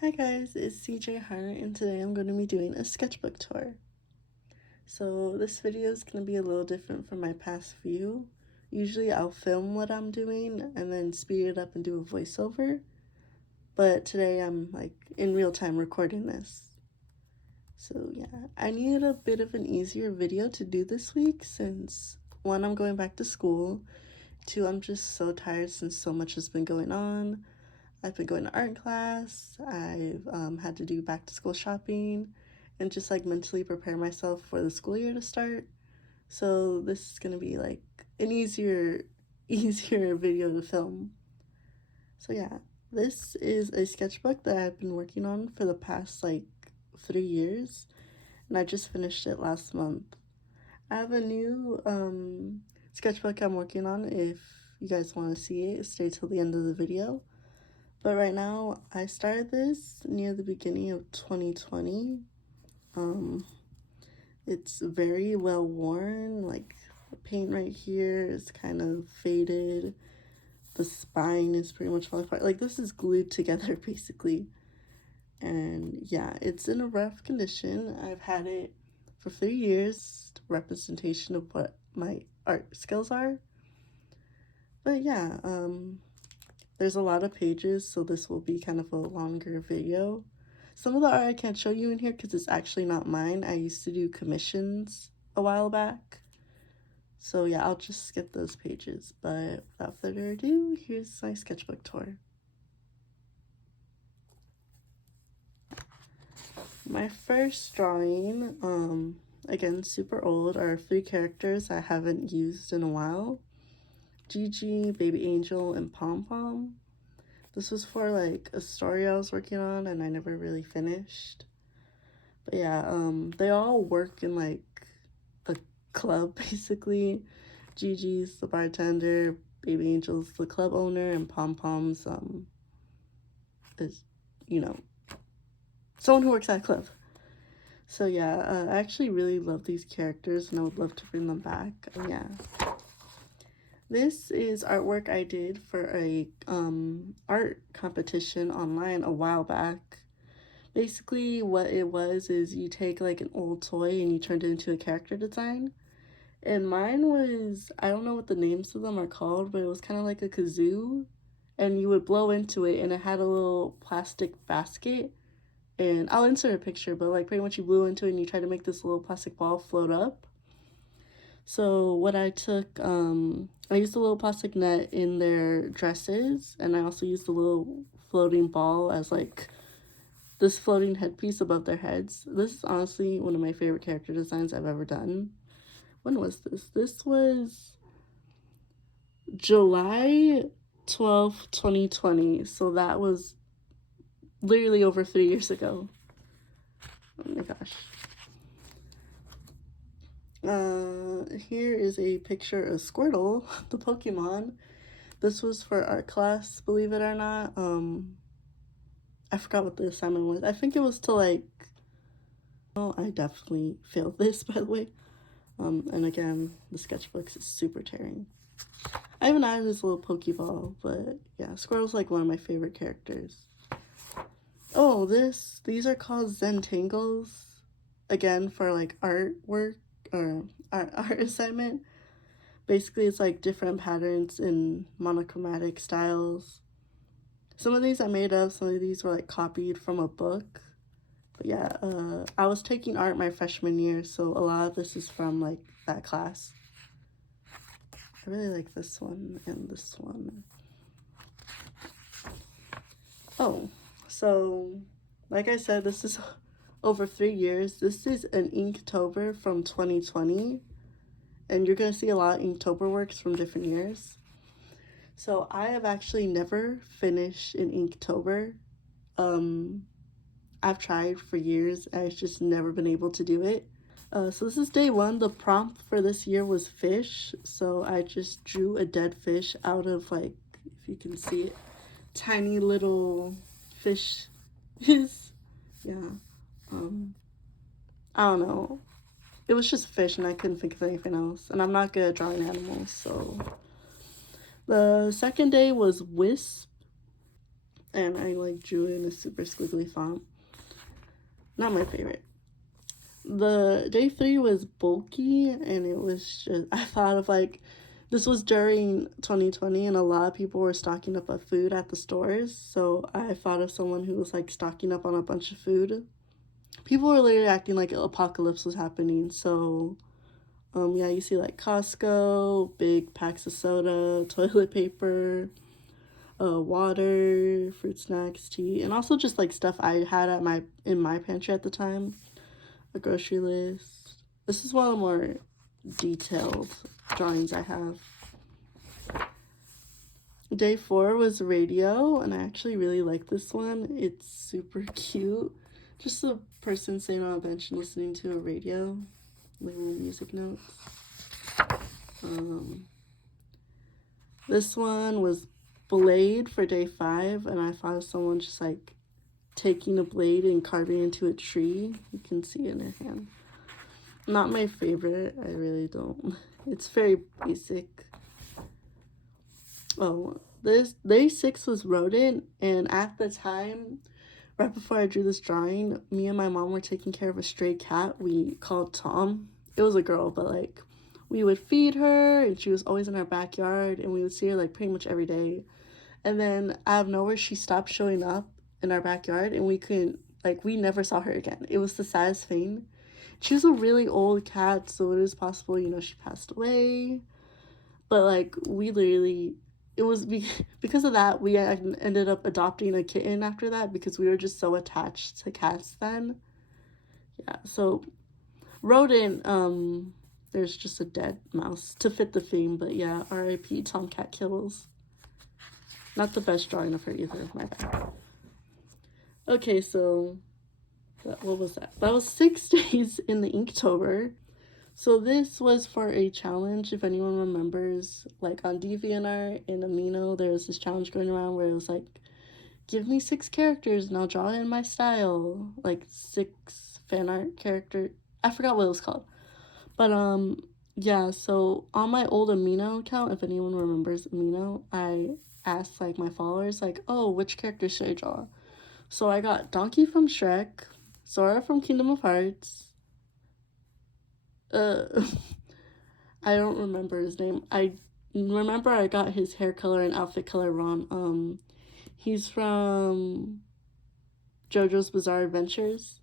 Hi guys, it's CJ Hart and today I'm going to be doing a sketchbook tour. So this video is going to be a little different from my past few. Usually I'll film what I'm doing and then speed it up and do a voiceover. But today I'm like in real time recording this. So yeah, I needed a bit of an easier video to do this week since one, I'm going back to school. Two, I'm just so tired since so much has been going on. I've been going to art class, I've had to do back to school shopping, and just like mentally prepare myself for the school year to start. So this is gonna be like an easier video to film. So yeah, this is a sketchbook that I've been working on for the past like 3 years, and I just finished it last month. I have a new sketchbook I'm working on. If you guys want to see it, stay till the end of the video. But right now, I started this near the beginning of 2020. It's very well worn, like the paint right here is kind of faded. The spine is pretty much falling apart. Like this is glued together basically. And yeah, it's in a rough condition. I've had it for 3 years, representation of what my art skills are. But yeah, there's a lot of pages, so this will be kind of a longer video. Some of the art I can't show you in here because it's actually not mine. I used to do commissions a while back. So yeah, I'll just skip those pages. But without further ado, here's my sketchbook tour. My first drawing, again, super old, are 3 characters I haven't used in a while. Gigi, Baby Angel, and Pom Pom. This was for like a story I was working on and I never really finished. But yeah, they all work in like a club basically. Gigi's the bartender, Baby Angel's the club owner, and Pom Pom's is, you know, someone who works at a club. So yeah, I actually really love these characters and I would love to bring them back. Yeah. This is artwork I did for a art competition online a while back. Basically what it was is you take like an old toy and you turned it into a character design. And mine was, I don't know what the names of them are called, but it was kind of like a kazoo. And you would blow into it and it had a little plastic basket. And I'll insert a picture, but like pretty much you blew into it and you try to make this little plastic ball float up. So what I took, I used a little plastic net in their dresses, and I also used a little floating ball as like this floating headpiece above their heads. This is honestly one of my favorite character designs I've ever done. When was this? This was July 12th, 2020. So that was literally over 3 years ago. Oh my gosh. Here is a picture of Squirtle, the Pokemon. This was for art class, believe it or not. I forgot what the assignment was. I think it was to like, oh, I definitely failed this, by the way. And again, the sketchbooks is super tearing. I even added this little Pokeball, but yeah, Squirtle's like one of my favorite characters. Oh, these are called Zentangles. Again, for like artwork or art assignment. Basically, it's like different patterns in monochromatic styles. Some of these I made up, some of these were like copied from a book. But yeah, I was taking art my freshman year, so a lot of this is from like that class. I really like this one and this one. Oh, so like I said, this is over 3 years. This is an Inktober from 2020. And you're going to see a lot of Inktober works from different years. So I have actually never finished an Inktober. I've tried for years. I've just never been able to do it. So this is day 1. The prompt for this year was fish. So I just drew a dead fish out of like, if you can see it, tiny little fish is, yeah. I don't know. It was just fish and I couldn't think of anything else. And I'm not good at drawing animals, so. The second day was Wisp. and I like drew it in a super squiggly font. Not my favorite. The day 3 was bulky, and it was just, I thought of like, this was during 2020 and a lot of people were stocking up on food at the stores, so I thought of someone who was like stocking up on a bunch of food. People were literally acting like an apocalypse was happening, so yeah, you see like Costco, big packs of soda, toilet paper, water, fruit snacks, tea, and also just like stuff I had at in my pantry at the time. A grocery list. This is one of the more detailed drawings I have. Day 4 was radio, and I actually really like this one. It's super cute. Just a person sitting on a bench and listening to a radio, like little music notes. This one was blade for day 5, and I thought of someone just like taking a blade and carving into a tree. You can see it in her hand. Not my favorite, I really don't. It's very basic. Oh, this day 6 was rodent, and at the time, right before I drew this drawing, me and my mom were taking care of a stray cat we called Tom. It was a girl, but like we would feed her and she was always in our backyard and we would see her like pretty much every day. And then out of nowhere she stopped showing up in our backyard and we never saw her again. It was the saddest thing. She was a really old cat, so it is possible, she passed away. But like we literally, it was because of that we ended up adopting a kitten after that because we were just so attached to cats then. Yeah, so rodent, there's just a dead mouse to fit the theme, but yeah, R.I.P. Tomcat Kibbles. Not the best drawing of her either, my bad. Okay, so what was that? That was 6 days in the Inktober. So this was for a challenge, if anyone remembers, like on DeviantArt and Amino, there was this challenge going around where it was like, give me 6 characters and I'll draw it in my style. Like 6 fan art character. I forgot what it was called. But yeah, so on my old Amino account, if anyone remembers Amino, I asked like my followers like, oh, which character should I draw? So I got Donkey from Shrek, Sora from Kingdom of Hearts, I don't remember his name. I remember I got his hair color and outfit color wrong. He's from JoJo's Bizarre Adventures.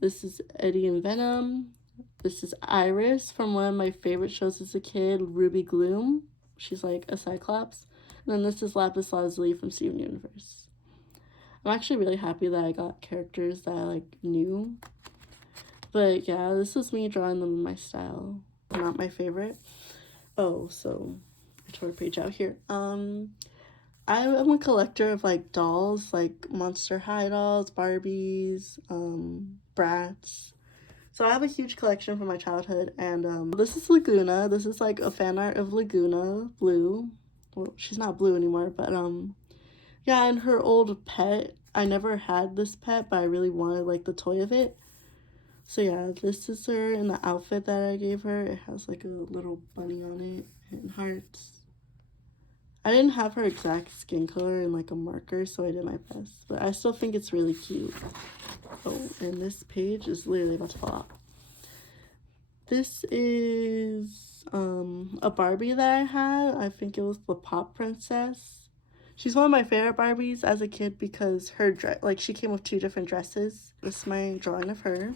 This is Eddie and Venom. This is Iris from one of my favorite shows as a kid, Ruby Gloom. She's like a Cyclops. And then this is Lapis Lazuli from Steven Universe. I'm actually really happy that I got characters that I like knew. But yeah, this is me drawing them in my style. Not my favorite. Oh, so I tore a page out here. I am a collector of like dolls, like Monster High dolls, Barbies, Bratz. So I have a huge collection from my childhood, and this is Laguna. This is like a fan art of Laguna, blue. Well, she's not blue anymore, but yeah, and her old pet. I never had this pet, but I really wanted like the toy of it. So yeah, this is her in the outfit that I gave her. It has like a little bunny on it and hearts. I didn't have her exact skin color in like a marker, so I did my best. But I still think it's really cute. Oh, and this page is literally about to fall out. This is a Barbie that I had. I think it was the Pop Princess. She's one of my favorite Barbies as a kid because her dress, like she came with 2 different dresses. This is my drawing of her.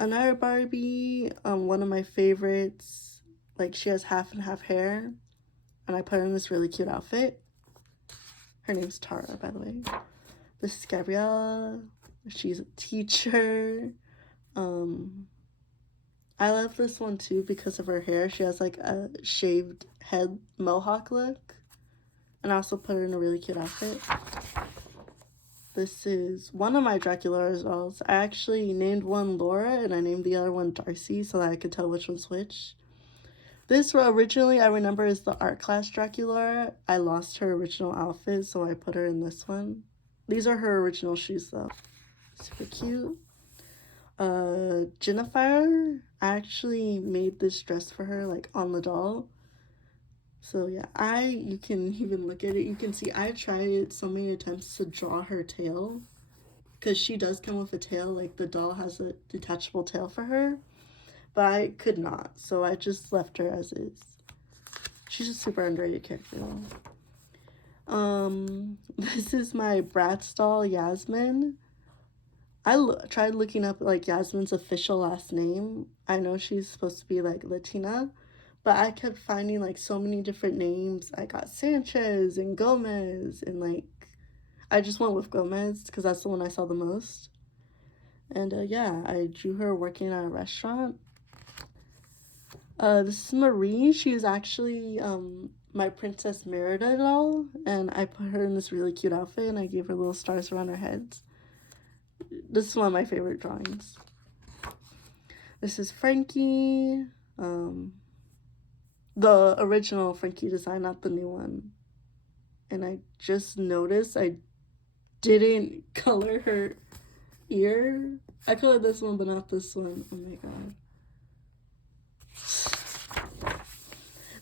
Another Barbie, one of my favorites, like she has half and half hair, and I put her in this really cute outfit. Her name's Tara, by the way. This is Gabriella. She's a teacher. I love this one too because of her hair. She has like a shaved head mohawk look. And I also put her in a really cute outfit. This is one of my Draculaura dolls. I actually named one Laura and I named the other one Darcy so that I could tell which one's which. This originally I remember is the art class Draculaura. I lost her original outfit, so I put her in this one. These are her original shoes though. Super cute. Jennifer, I actually made this dress for her like on the doll. So yeah, you can even look at it. You can see I tried so many attempts to draw her tail because she does come with a tail. Like the doll has a detachable tail for her, but I could not. So I just left her as is. She's a super underrated character though. This is my Bratz doll, Yasmin. Tried looking up like Yasmin's official last name. I know she's supposed to be like Latina, but I kept finding like so many different names. I got Sanchez and Gomez, and like I just went with Gomez because that's the one I saw the most. And yeah, I drew her working at a restaurant. This is Marie. She is actually my Princess Merida doll, and I put her in this really cute outfit, and I gave her little stars around her heads. This is one of my favorite drawings. This is Frankie, the original Frankie design, not the new one. And I just noticed I didn't color her ear. I colored this one, but not this one. Oh my god.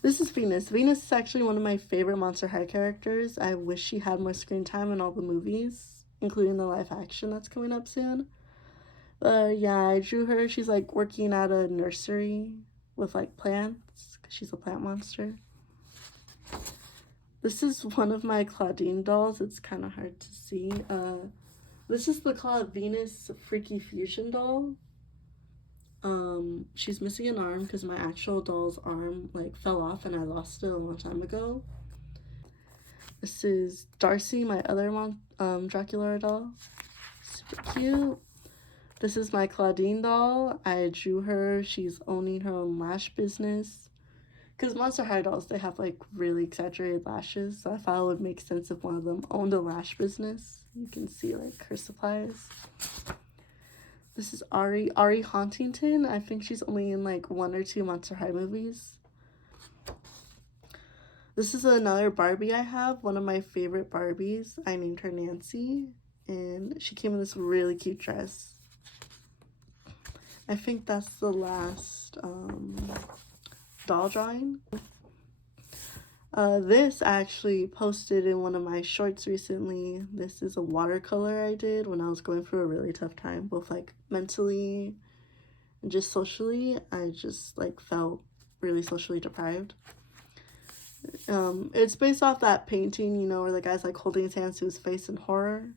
This is Venus. Venus is actually one of my favorite Monster High characters. I wish she had more screen time in all the movies, including the live action that's coming up soon. But yeah, I drew her. She's like working at a nursery with like plants because she's a plant monster. This is one of my Claudine dolls. It's kind of hard to see. This is the Claude Venus Freaky Fusion doll. She's missing an arm because my actual doll's arm like fell off and I lost it a long time ago. This is Darcy, my other Dracula doll. Super cute. This is my Claudine doll. I drew her. She's owning her own lash business. Because Monster High dolls, they have like really exaggerated lashes. So I thought it would make sense if one of them owned a lash business. You can see like her supplies. This is Ari Huntington. I think she's only in like 1 or 2 Monster High movies. This is another Barbie I have. One of my favorite Barbies. I named her Nancy. And she came in this really cute dress. I think that's the last doll drawing. This I actually posted in one of my shorts recently. This is a watercolor I did when I was going through a really tough time, both like mentally and just socially. I just like felt really socially deprived. It's based off that painting, you know, where the guy's like holding his hands to his face in horror.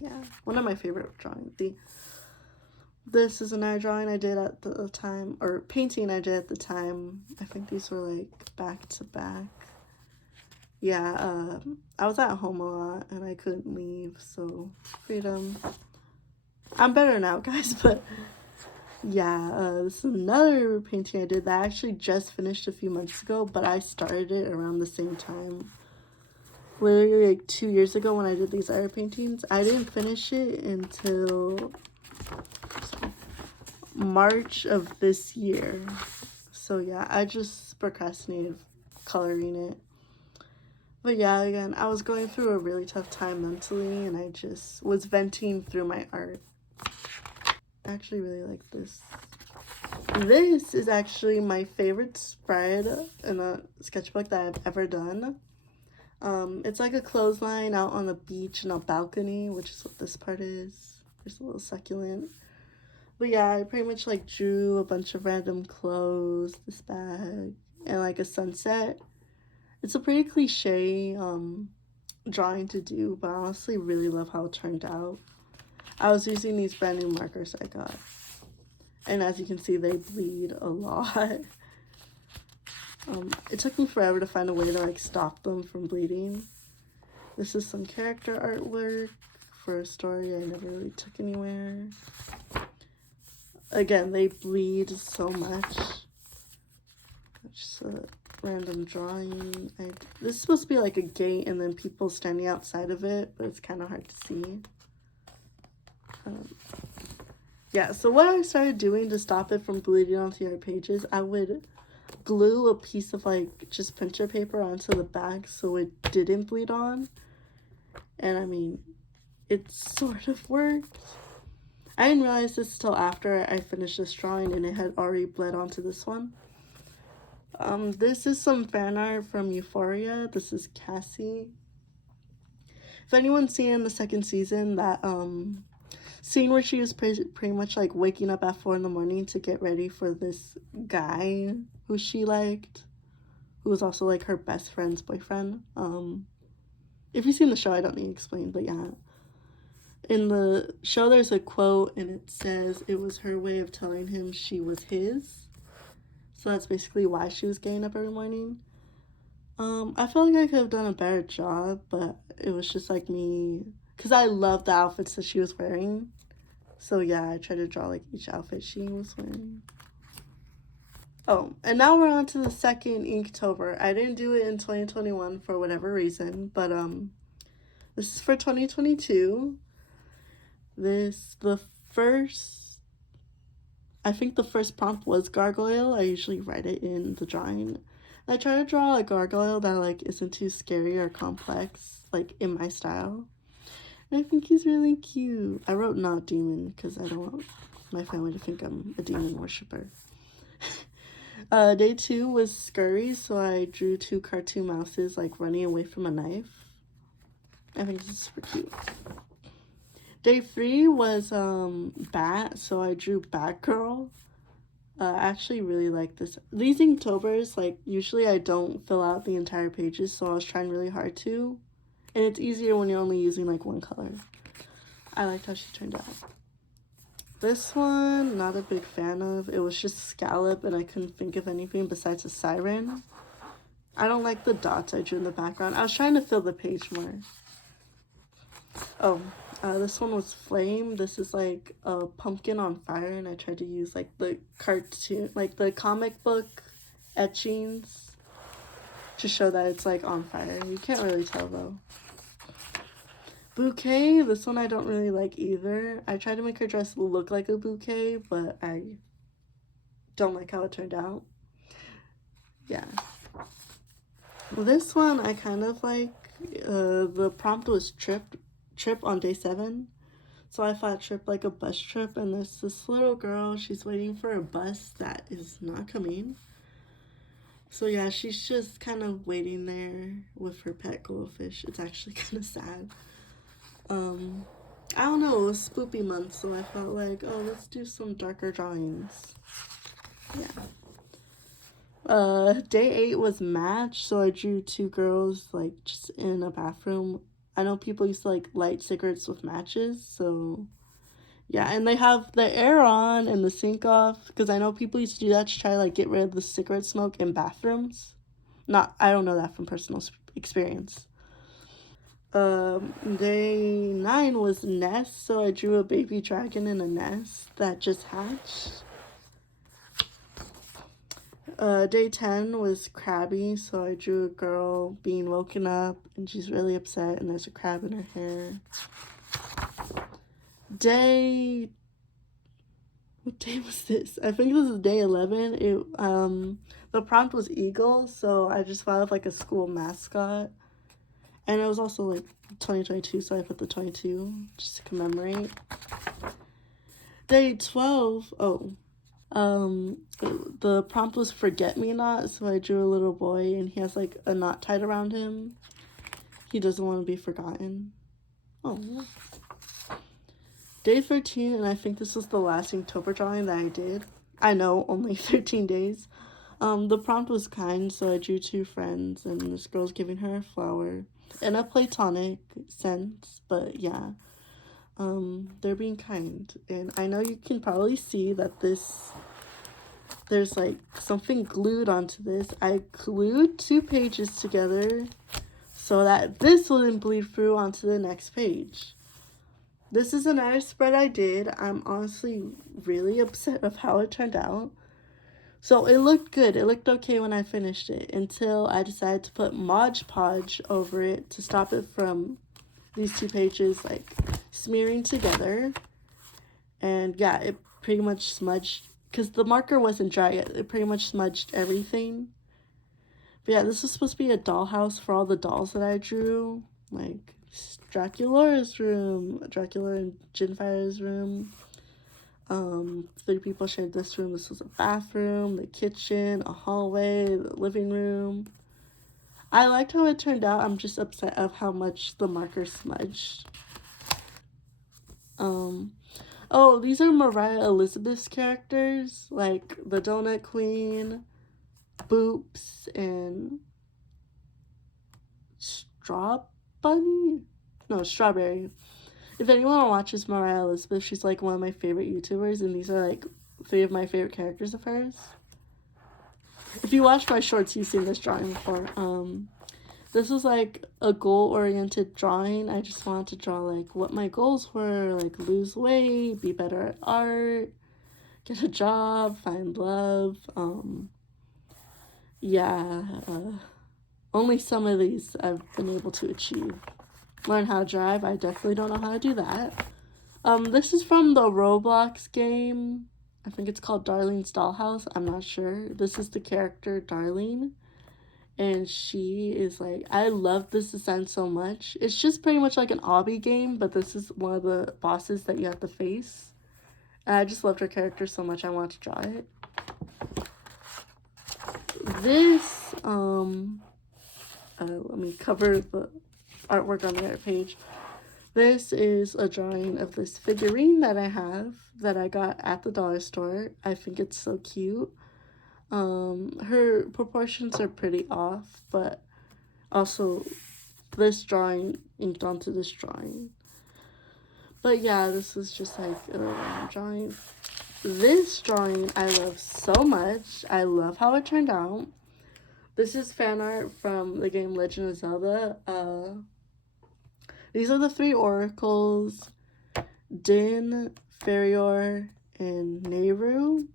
Yeah, one of my favorite drawings. This is another drawing I did at the time, or painting I did at the time. I think these were like back to back. Yeah, I was at home a lot and I couldn't leave, so freedom. I'm better now, guys, but yeah, this is another painting I did that I actually just finished a few months ago, but I started it around the same time. Literally like 2 years ago when I did these other paintings. I didn't finish it until March of this year. So yeah, I just procrastinated coloring it. But yeah, again, I was going through a really tough time mentally and I just was venting through my art. I actually really like this. This is actually my favorite spread in a sketchbook that I've ever done. It's like a clothesline out on the beach in a balcony, which is what this part is. There's a little succulent. But yeah, I pretty much like drew a bunch of random clothes, this bag, and like a sunset. It's a pretty cliche drawing to do, but I honestly really love how it turned out. I was using these brand new markers I got. And as you can see, they bleed a lot. It took me forever to find a way to like stop them from bleeding. This is some character artwork for a story I never really took anywhere. Again, they bleed so much. Just a random drawing. This is supposed to be like a gate and then people standing outside of it, but it's kind of hard to see. Yeah, so what I started doing to stop it from bleeding onto your pages, I would glue a piece of like just printer paper onto the back so it didn't bleed on. And I mean, it sort of worked. I didn't realize this until after I finished this drawing and it had already bled onto this one. This is some fan art from Euphoria. This is Cassie. If anyone's seen the second season, that scene where she was pretty much like waking up at 4 in the morning to get ready for this guy who she liked, who was also like her best friend's boyfriend. If you've seen the show, I don't need to explain, but yeah. In the show, there's a quote and it says it was her way of telling him she was his. So that's basically why she was getting up every morning. I feel like I could have done a better job, but it was just like me, because I love the outfits that she was wearing. So yeah, I tried to draw like each outfit she was wearing. Oh, and now we're on to the second Inktober. I didn't do it in 2021 for whatever reason, but this is for 2022. The first, I think the first prompt was gargoyle. I usually write it in the drawing. I try to draw a gargoyle that like isn't too scary or complex, like in my style. And I think he's really cute. I wrote not demon because I don't want my family to think I'm a demon worshiper. Day 2 was scurry, so I drew 2 cartoon mouses like running away from a knife. I think this is super cute. Day 3 was bat, so I drew Batgirl. I actually really like this. These Inktobers, like, usually I don't fill out the entire pages, so I was trying really hard to. And it's easier when you're only using, like, one color. I liked how she turned out. This one, not a big fan of. It was just scallop, and I couldn't think of anything besides a siren. I don't like the dots I drew in the background. I was trying to fill the page more. Oh, this one was flame. This is like a pumpkin on fire, and I tried to use like the cartoon, like the comic book etchings to show that it's like on fire. You can't really tell though. Bouquet, this one I don't really like either. I tried to make her dress look like a bouquet, but I don't like how it turned out. Yeah. Well, this one I kind of like. The prompt was trip on day 7. So I thought trip like a bus trip, and there's this little girl, she's waiting for a bus that is not coming. So yeah, she's just kind of waiting there with her pet goldfish. It's actually kind of sad. I don't know, it was spoopy month, so I felt like, oh, let's do some darker drawings. Yeah. Day 8 was match, so I drew 2 girls like just in a bathroom. I know people used to like light cigarettes with matches, so yeah, and they have the air on and the sink off, because I know people used to do that to try to like get rid of the cigarette smoke in bathrooms. I don't know that from personal experience. Day 9 was nest, so I drew a baby dragon in a nest that just hatched. Day 10 was crabby, so I drew a girl being woken up and she's really upset and there's a crab in her hair. What day was this? I think this is day 11. The prompt was eagle, so I just thought of like a school mascot. And it was also like 2022, so I put the 22 just to commemorate. Day 12, the prompt was forget me not, so I drew a little boy and he has like a knot tied around him. He doesn't want to be forgotten. Oh. Day 13, and I think this was the last Inktober drawing that I did. I know, only 13 days. The prompt was kind, so I drew 2 friends, and this girl's giving her a flower. In a platonic sense, but yeah. They're being kind. And I know you can probably see that there's like something glued onto this. I glued 2 pages together so that this wouldn't bleed through onto the next page. This is another spread I did. I'm honestly really upset of how it turned out. So it looked good. It looked okay when I finished it until I decided to put Mod Podge over it to stop it from these 2 pages like smearing together. And yeah, it pretty much smudged, because the marker wasn't dry yet. It pretty much smudged everything. But yeah, this was supposed to be a dollhouse for all the dolls that I drew. Like Dracula's room, Dracula and Jinfire's room. 3 people shared this room. This was a bathroom, the kitchen, a hallway, the living room. I liked how it turned out. I'm just upset of how much the marker smudged. Oh, these are Mariah Elizabeth's characters, like the Donut Queen, Boops, and Strawberry. If anyone watches Mariah Elizabeth, she's like one of my favorite YouTubers, and these are like 3 of my favorite characters of hers. If you watch my shorts, you've seen this drawing before. This was like a goal-oriented drawing. I just wanted to draw like what my goals were, like lose weight, be better at art, get a job, find love. Only some of these I've been able to achieve. Learn how to drive. I definitely don't know how to do that. This is from the Roblox game. I think it's called Darlene's Dollhouse. I'm not sure. This is the character Darlene. And she is like, I love this design so much. It's just pretty much like an obby game, but this is one of the bosses that you have to face. And I just loved her character so much I wanted to draw it. This, let me cover the artwork on the other page. This is a drawing of this figurine that I have that I got at the dollar store. I think it's so cute. Her proportions are pretty off, but also this drawing inked onto this drawing. But yeah, this is just like a random drawing. This drawing I love so much. I love how it turned out. This is fan art from the game Legend of Zelda. These are the 3 oracles, Din, Farior, and Nehru,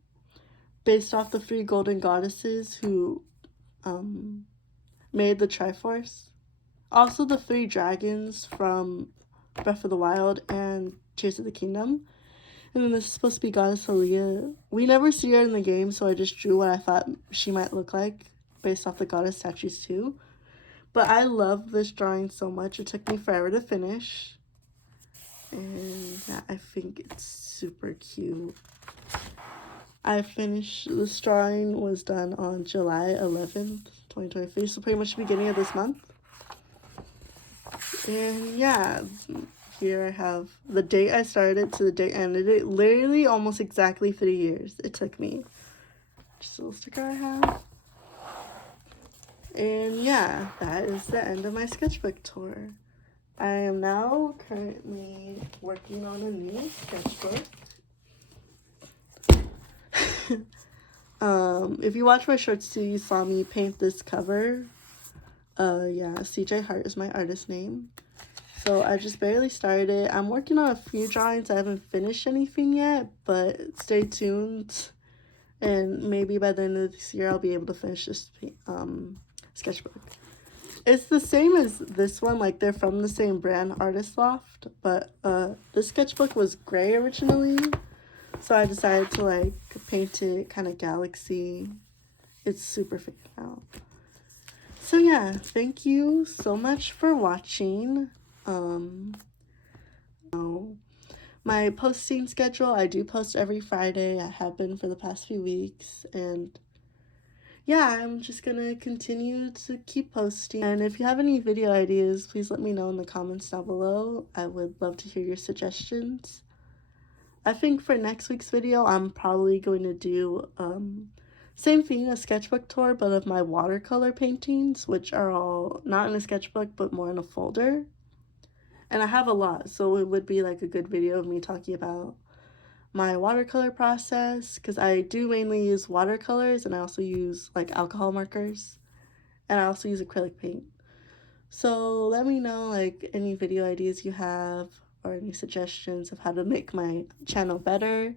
based off the 3 golden goddesses who made the Triforce. Also the 3 dragons from Breath of the Wild and Tears of the Kingdom. And then this is supposed to be Goddess Aaliyah. We never see her in the game, so I just drew what I thought she might look like based off the goddess statues too. But I love this drawing so much. It took me forever to finish. And yeah, I think it's super cute. I finished, this drawing was done on July 11th, 2023, so pretty much the beginning of this month. And yeah, here I have the date I started to the date I ended it. Literally almost exactly 3 years it took me. Just a little sticker I have. And yeah, that is the end of my sketchbook tour. I am now currently working on a new sketchbook. If you watch my shorts too, you saw me paint this cover. Yeah, CJ Hart is my artist name. So I just barely started it. I'm working on a few drawings. I haven't finished anything yet, but stay tuned. And maybe by the end of this year, I'll be able to finish this sketchbook. It's the same as this one, like they're from the same brand, Artist Loft, but this sketchbook was gray originally, so I decided to like paint it kind of galaxy. It's super faded out. So yeah, thank you so much for watching. My posting schedule, I do post every Friday. I have been for the past few weeks, and yeah, I'm just gonna continue to keep posting. And if you have any video ideas, please let me know in the comments down below. I would love to hear your suggestions. I think for next week's video, I'm probably going to do same thing, a sketchbook tour, but of my watercolor paintings, which are all not in a sketchbook, but more in a folder. And I have a lot, so it would be like a good video of me talking about my watercolor process, because I do mainly use watercolors, and I also use like alcohol markers, and I also use acrylic paint. So let me know like any video ideas you have or any suggestions of how to make my channel better.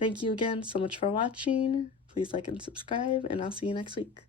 Thank you again so much for watching. Please like and subscribe, and I'll see you next week.